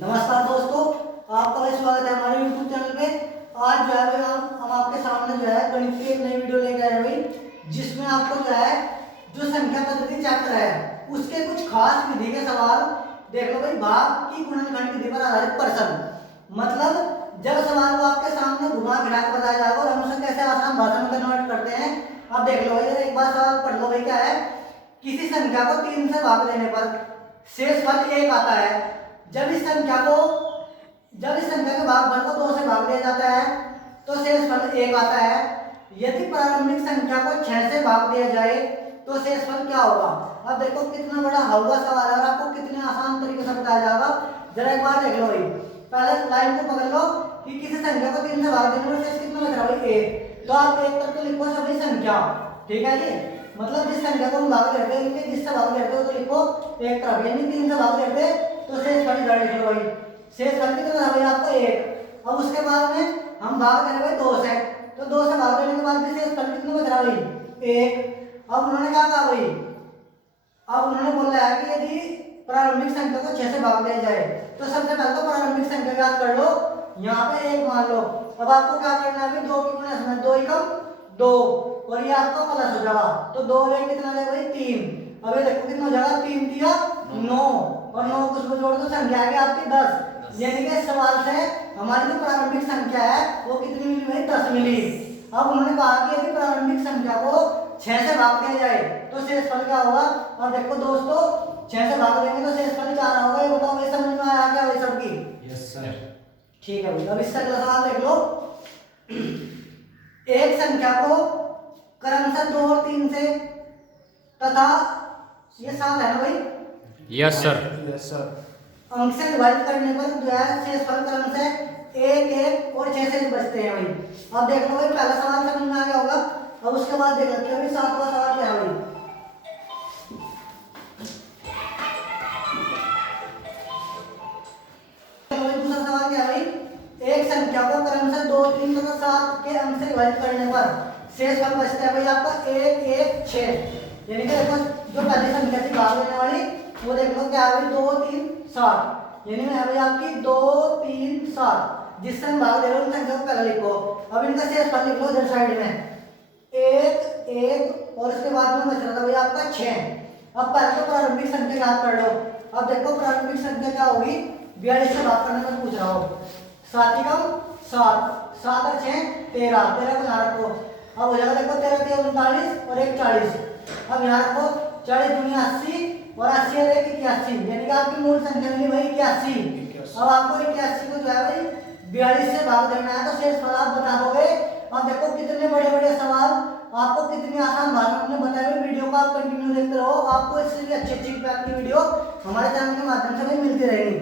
नमस्कार दोस्तों, आपका भी स्वागत है हमारे YouTube चैनल पे। आज जो है हम आपके सामने जो है गणित की एक नई वीडियो लेकर आए हैं भाई, जिसमें आपको जो है जो संख्या पद्धति चैप्टर है उसके कुछ खास विधि के सवाल देख लो भाई। भाग की गुणनखंड विधि पर आधारित प्रश्न, मतलब जब सवाल को आपके सामने घुमा फिरा कर बताया जाएगा और हम उसे कैसे आसान भाषा में कन्वर्ट करते हैं। अब देख लो भाई, एक बार सवाल पढ़ लो भाई। क्या है? किसी संख्या को 3 से भाग देने पर शेषफल 1 आता है। जब इस संख्या के भागफल को 2 से भाग दिया जाता है तो शेषफल 1 आता है। यदि प्रारंभिक संख्या को 6 से भाग दिया जाए तो शेषफल क्या होगा? अब देखो कितना बड़ा हल्का सवाल है और आपको कितने आसान तरीके से बताया जाएगा। जरा एक बार देख लो भाई, पहले लाइन को पकड़ लो कि किसी संख्या को 3 से भाग देने पर शेष कितना बच रहा है? 1। तो आप 1 तक तो लिखो सभी संख्या, ठीक है जी। मतलब जिस संख्या को हम भाग देते हैं इनके जिससे भाग देते हो तो लिखो एक तरफ, यानी 3 से भाग देते तो शेषफल इधर लिख लो भाई। शेषफल कितना था भाई आपका? 1। अब उसके बाद में हम भाग देंगे भाई 2 से, तो 2 से भाग देने के बाद भी शेषफल कितना बच रहा भाई? 1। अब उन्होंने क्या कहा भाई? अब उन्होंने बोला है कि यदि प्रारंभिक संख्या को 6 से भाग दिया जाए तो सबसे पहले तो प्रारंभिक संख्या याद कर लो, यहाँ पे 1 मान लो। अब आपको क्या करना है भाई? 2 की गुणा में 2 एकम 2 और ये आपका प्लस हो जाएगा, तो 2 और 1 कितना है भाई? 3। अब ये देखो कितना हो जाएगा? 3 दिया 9 और 9 को उसमें जोड़ दो, संख्या आ गई आपकी 10। यानी कि इस सवाल से हमारी जो प्रारंभिक संख्या है वो कितनी मिली भाई? 10 मिली। अब उन्होंने कहा कि यदि प्रारंभिक संख्या को 6 से भाग दिया जाए तो शेषफल क्या होगा? अब देखो दोस्तों, 6 से भाग देंगे तो शेषफल क्या होगा? ये बताओ भाई, समझ में आया क्या भाई सबकी? Yes sir. ठीक है भाई। अब इसका अगला सवाल देख लो। एक संख्या को क्रमशः 2 और 3 से तथा ये 7 है ना भाई? Yes sir. Yes sir. अंक से विभाजित करने पर जो है शेषफल क्रमशः 1, 1 और 6 से बचते हैं भाई। अब देख लो भाई, पहला सवाल समझ में आ गया होगा। अब उसके बाद देख लेते हैं भाई 7वां सवाल क्या है भाई। दूसरा सवाल क्या है भाई? एक संख्या को क्रमशः 2, 3 तथा 7 के अंक से विभाजित करने पर शेषफल बचता है भाई आपका 1, 1, 6। यानी कि देखो जो पहली संख्या थी भाग लेने वाली वो देख लो क्या है भाई? 2, 3, 7। यानी में है भाई आपकी 2, 3, 7। जिससे हम भाग दे रहे हो उन संख्या को पहले लिखो। अब इनका शेषफल लिख लो इधर साइड में 1, 1 और उसके बाद में बच रहा था भाई आपका 6। अब पहले तो प्रारंभिक संख्या याद कर लो। अब देखो प्रारंभिक संख्या क्या होगी? 42 से भाग करने में पूछ रहा हो। 7 एकम 7, 7 और 6 13, 13 को यहाँ रखो। अब हो जाएगा देखो 13 3 39 और 1 40। अब यहाँ रखो 40 दूनी 80 और 80 और 1 81, यानी कि आपकी मूल संख्या मिली भाई 81। अब आपको 81 को जो है भाई 42 से भाग देना है तो शेषफल आप बता दोगे। अब देखो कितने बड़े बड़े सवाल आपको कितनी आसान भाषा में बताया। वीडियो को आप कंटिन्यू देखते रहो, आपको इससे भी अच्छी अच्छी वीडियो हमारे चैनल के माध्यम से भी मिलती रहेगी।